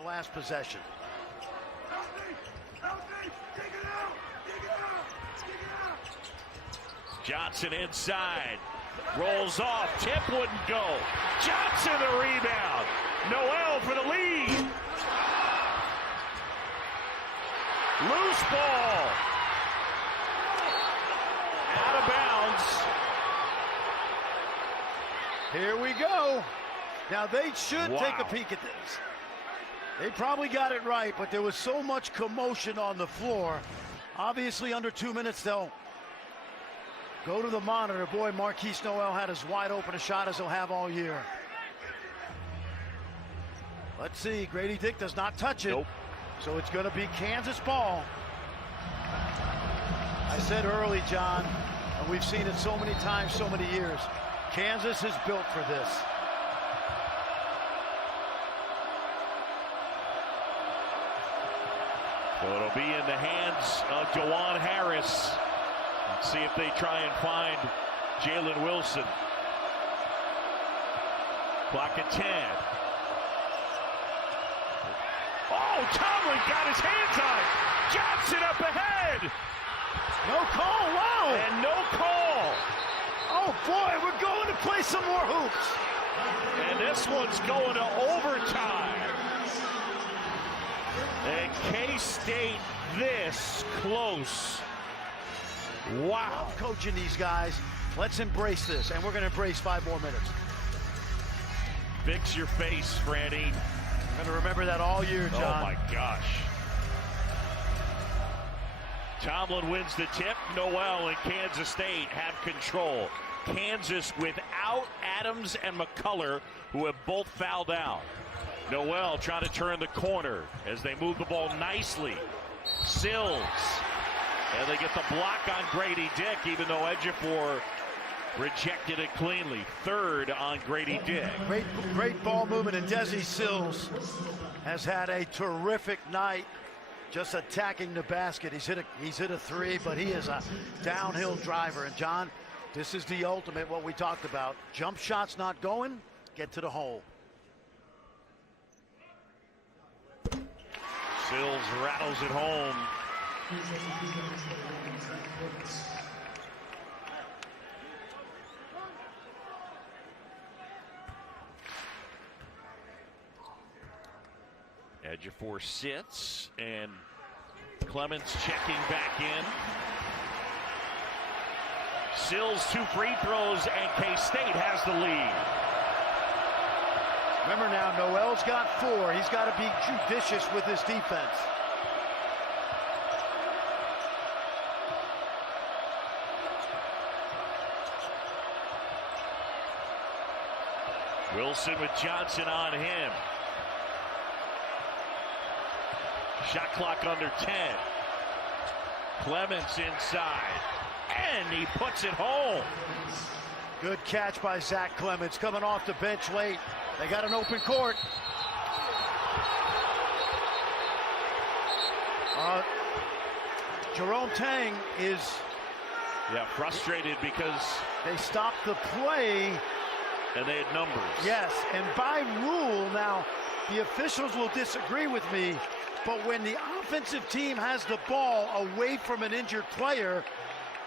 the last possession. Johnson inside, rolls off, tip wouldn't go. Johnson the rebound. Nowell for the lead. Loose ball. Out of bounds. Here we go. Now they should take a peek at this. They probably got it right, but there was so much commotion on the floor. Obviously under 2 minutes they'll go to the monitor. Boy, Markquis Nowell had as wide open a shot as he'll have all year. Let's see, Grady Dick does not touch it. Nope. So it's gonna be Kansas ball. I said early, John, and we've seen it so many times, so many years. Kansas is built for this. So it'll be in the hands of Dajuan Harris. Let's see if they try and find Jalen Wilson. Clock at 10. Oh, Tomlin got his hands on it. Johnson up ahead. No call, wow. And no call. Oh boy, we're going to play some more hoops. And this one's going to overtime. And K-State this close. Wow. Coaching these guys. Let's embrace this, and we're going to embrace 5 more minutes. Fix your face, Franny. I'm going to remember that all year, John. Oh my gosh. Tomlin wins the tip. Nowell and Kansas State have control. Kansas without Adams and McCullough, who have both fouled out. Nowell trying to turn the corner as they move the ball nicely. Sills. And they get the block on Grady Dick, even though Ejiofor rejected it cleanly. Third on Grady Dick. Great ball movement, and Desi Sills has had a terrific night just attacking the basket. He's hit a three, but he is a downhill driver. And John, this is the ultimate, what we talked about. Jump shots not going, get to the hole. Sills rattles it home. Ejiofor sits, and Clements checking back in. Sills 2 free throws, and K-State has the lead. Remember now, Nowell's got 4. He's got to be judicious with his defense. Wilson with Johnson on him. Shot clock under 10. Clements inside, and he puts it home. Good catch by Zach Clements, coming off the bench late. They got an open court. Jerome Tang is frustrated because they stopped the play. And they had numbers. Yes, and by rule now, the officials will disagree with me, but when the offensive team has the ball away from an injured player,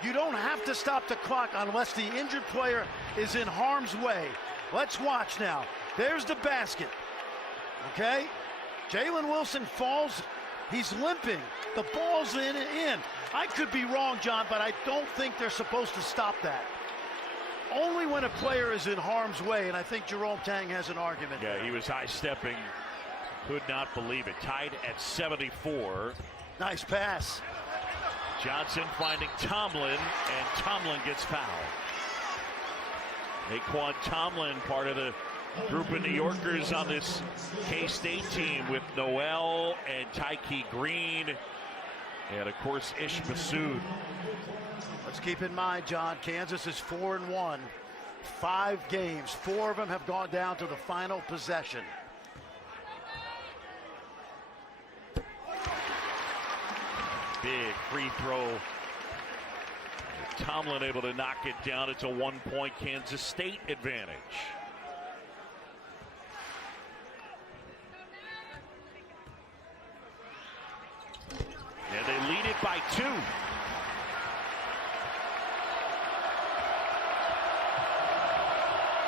you don't have to stop the clock unless the injured player is in harm's way. Let's watch now. There's the basket. Okay? Jalen Wilson falls. He's limping. The ball's in. I could be wrong, John, but I don't think they're supposed to stop that. Only when a player is in harm's way, and I think Jerome Tang has an argument. Yeah, he was high-stepping. Could not believe it. Tied at 74. Nice pass. Johnson finding Tomlin, and Tomlin gets fouled. Naquan Tomlin, part of the group of New Yorkers on this K-State team with Nowell and Tyke Green, and of course Ish Massoud. Let's keep in mind, John, Kansas is 4-1. 5 games, 4 of them have gone down to the final possession. Big free throw. Tomlin able to knock it down. It's a 1-point Kansas State advantage. 2.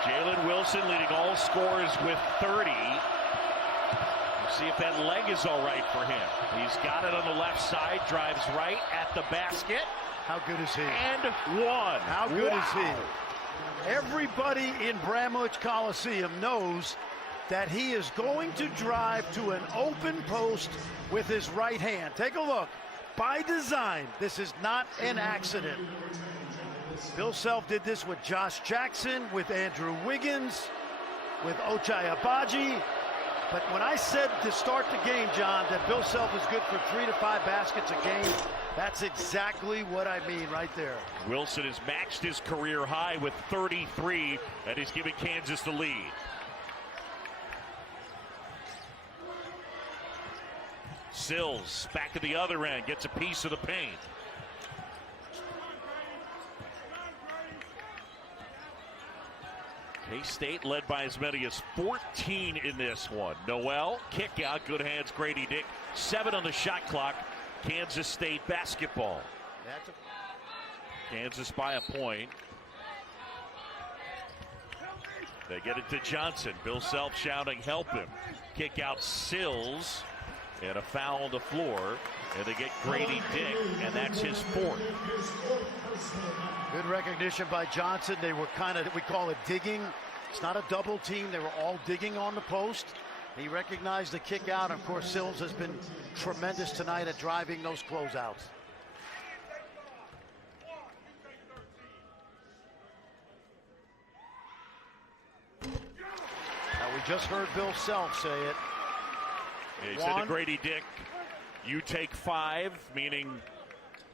Jalen Wilson leading all scorers with 30. We'll see if that leg is all right for him. He's got it on the left side, drives right at the basket. How good is he? And one. How good is he? Everybody in Bramlage Coliseum knows that he is going to drive to an open post with his right hand. Take a look. By design, this is not an accident. Bill Self did this with Josh Jackson, with Andrew Wiggins, with Ochai Agbaji. But when I said to start the game, John, that Bill Self is good for 3 to 5 baskets a game, that's exactly what I mean right there. Wilson has matched his career high with 33, and he's giving Kansas the lead. Sills back at the other end, gets a piece of the paint. K-State led by as many as 14 in this one. Nowell, kick out, good hands, Grady Dick. 7 on the shot clock. Kansas State basketball. Kansas by a point. They get it to Johnson. Bill Self shouting, help him. Kick out Sills. And a foul on the floor. And they get Grady Dick, and that's his 4th. Good recognition by Johnson. They were kind of, we call it digging. It's not a double team. They were all digging on the post. He recognized the kick out. Of course, Sills has been tremendous tonight at driving those closeouts. Now we just heard Bill Self say it. Yeah, he said to Grady Dick, you take 5, meaning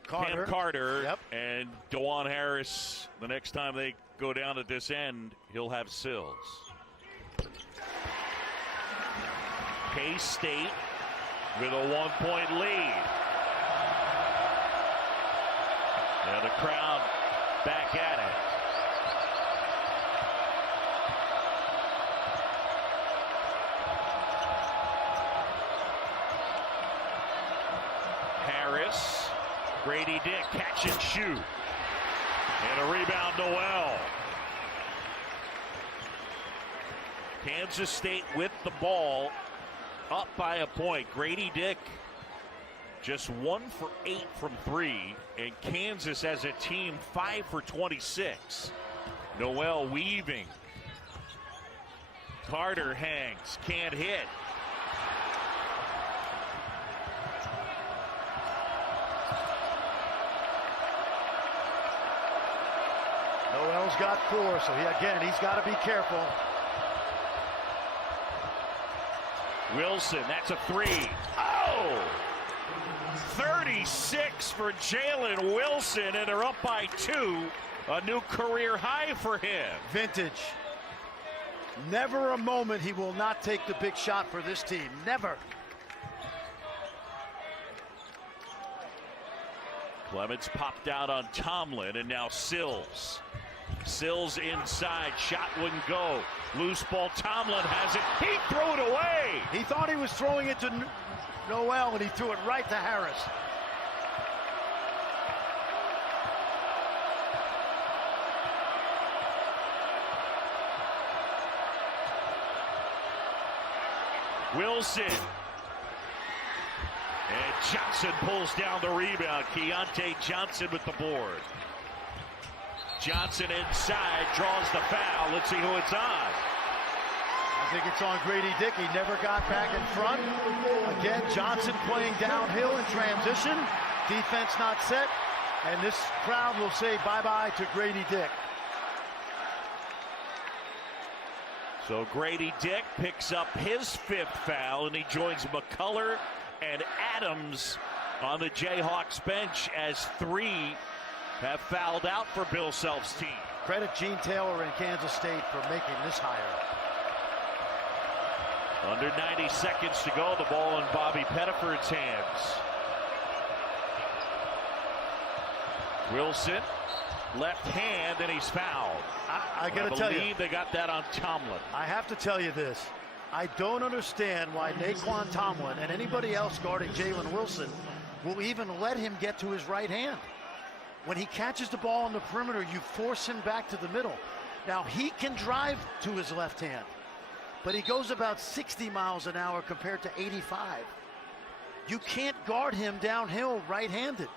Cam Carter. Yep. And DeJuan Harris, the next time they go down at this end, he'll have Sills. K-State with a 1-point lead. And the crowd back at it. Harris, Grady Dick, catch and shoot. And a rebound, Nowell. Kansas State with the ball, up by a point. Grady Dick just 1 for 8 from 3, and Kansas as a team 5 for 26. Nowell weaving. Carter hangs, can't hit. Nowell's got 4, so he's got to be careful. Wilson, that's a 3. Oh! 36 for Jalen Wilson, and they're up by 2. A new career high for him. Vintage. Never a moment he will not take the big shot for this team. Never. Clements popped out on Tomlin, and now Sills. Sills inside, shot wouldn't go. Loose ball, Tomlin has it. He threw it away. He thought he was throwing it to Nowell, and he threw it right to Harris. Wilson. And Johnson pulls down the rebound. Keyontae Johnson with the board. Johnson inside, draws the foul. Let's see who it's on. I think it's on Grady Dick. He never got back in front. Again, Johnson playing downhill in transition. Defense not set. And this crowd will say bye-bye to Grady Dick. So Grady Dick picks up his 5th foul, and he joins McCullough and Adams on the Jayhawks bench as 3 have fouled out for Bill Self's team. Credit Gene Taylor and Kansas State for making this hire. Under 90 seconds to go, the ball in Bobby Pettiford's hands. Wilson, left hand, and he's fouled. I got to tell you, they got that on Tomlin. I have to tell you this. I don't understand why Naquan Tomlin and anybody else guarding Jalen Wilson will even let him get to his right hand. When he catches the ball on the perimeter, you force him back to the middle. Now, he can drive to his left hand, but he goes about 60 miles an hour compared to 85. You can't guard him downhill right-handed.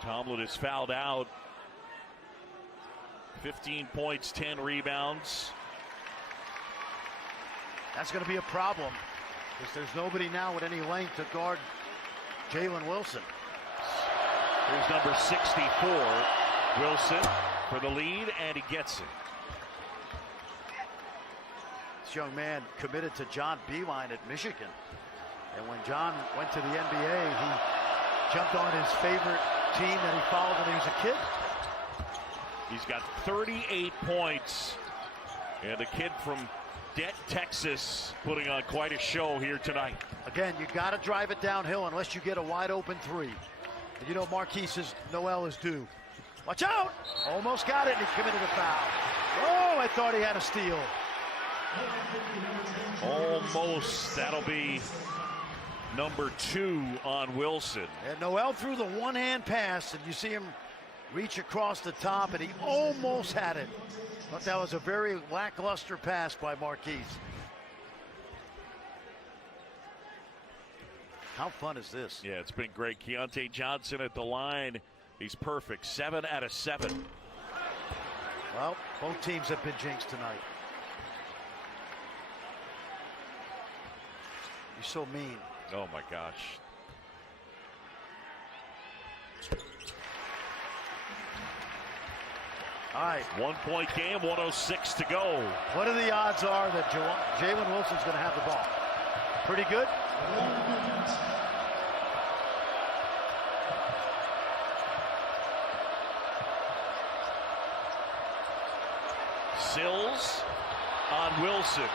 Tomlin is fouled out. 15 points, 10 rebounds. That's going to be a problem because there's nobody now with any length to guard Jalen Wilson. Here's number 64, Wilson, for the lead, and he gets it. This young man committed to John Beilein at Michigan. And when John went to the NBA, he jumped on his favorite team that he followed when he was a kid. He's got 38 points. And the kid from Texas putting on quite a show here tonight. Again, you got to drive it downhill unless you get a wide open three. And you know Markquis Nowell is due. Watch out! Almost got it, and he committed a foul. Oh, I thought he had a steal. Almost. That'll be number 2 on Wilson. And Nowell threw the one-hand pass, and you see him reach across the top, and he almost had it. But that was a very lackluster pass by Markquis. How fun is this? Yeah, it's been great. Keyontae Johnson at the line. He's perfect. 7 out of 7. Well, both teams have been jinxed tonight. You're so mean. Oh, my gosh. All right. 1-point game, 1:06 to go. What are the odds are that Jalen Wilson's going to have the ball? Pretty good? Sills on Wilson.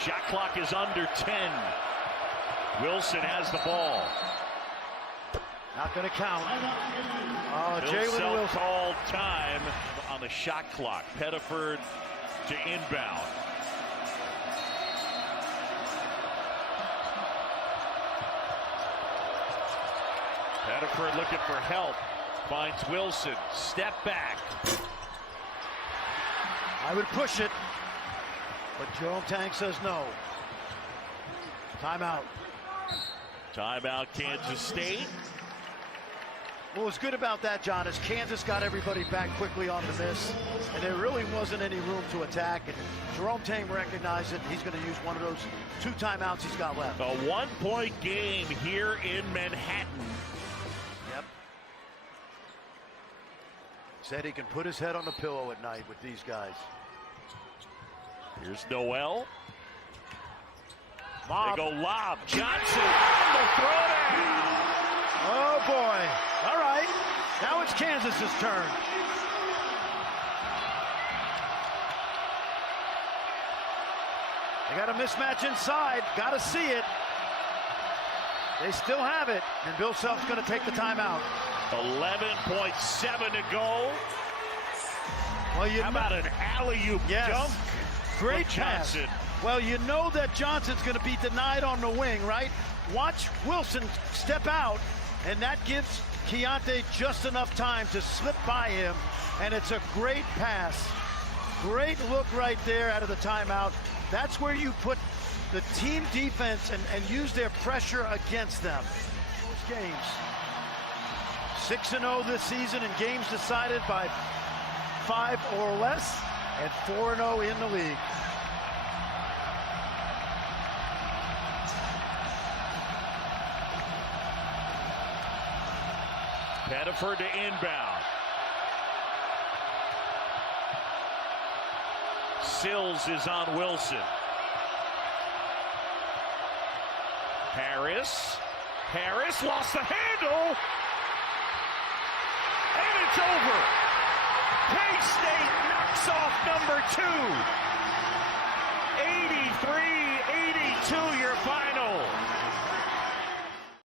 Shot clock is under 10. Wilson has the ball. Not going to count. Jalen Wilson called time on the shot clock. Pettiford to inbound. Pettiford looking for help. Finds Wilson. Step back. I would push it, but Jerome Tang says no. Timeout. Timeout, Kansas State. What was good about that, John, is Kansas got everybody back quickly on the miss, and there really wasn't any room to attack. And Jerome Tang recognized it. He's going to use one of those 2 timeouts he's got left. A 1-point game here in Manhattan. Yep. Said he can put his head on the pillow at night with these guys. Here's Nowell. Lob. They go lob. Johnson on the throwdown. Oh, boy. All right. Now it's Kansas's turn. They got a mismatch inside. Got to see it. They still have it. And Bill Self's going to take the timeout. 11.7 to go. Well, How about an alley-oop dunk? Great pass. Johnson. Well, you know that Johnson's going to be denied on the wing, right? Watch Wilson step out, and that gives Keyontae just enough time to slip by him, and it's a great pass. Great look right there out of the timeout. That's where you put the team defense and use their pressure against them. Those games. 6-0 this season in games decided by 5 or less, and 4-0 in the league. Pettiford to inbound. Sills is on Wilson. Harris lost the handle. And it's over. K-State knocks off number 2. 83-82 your final.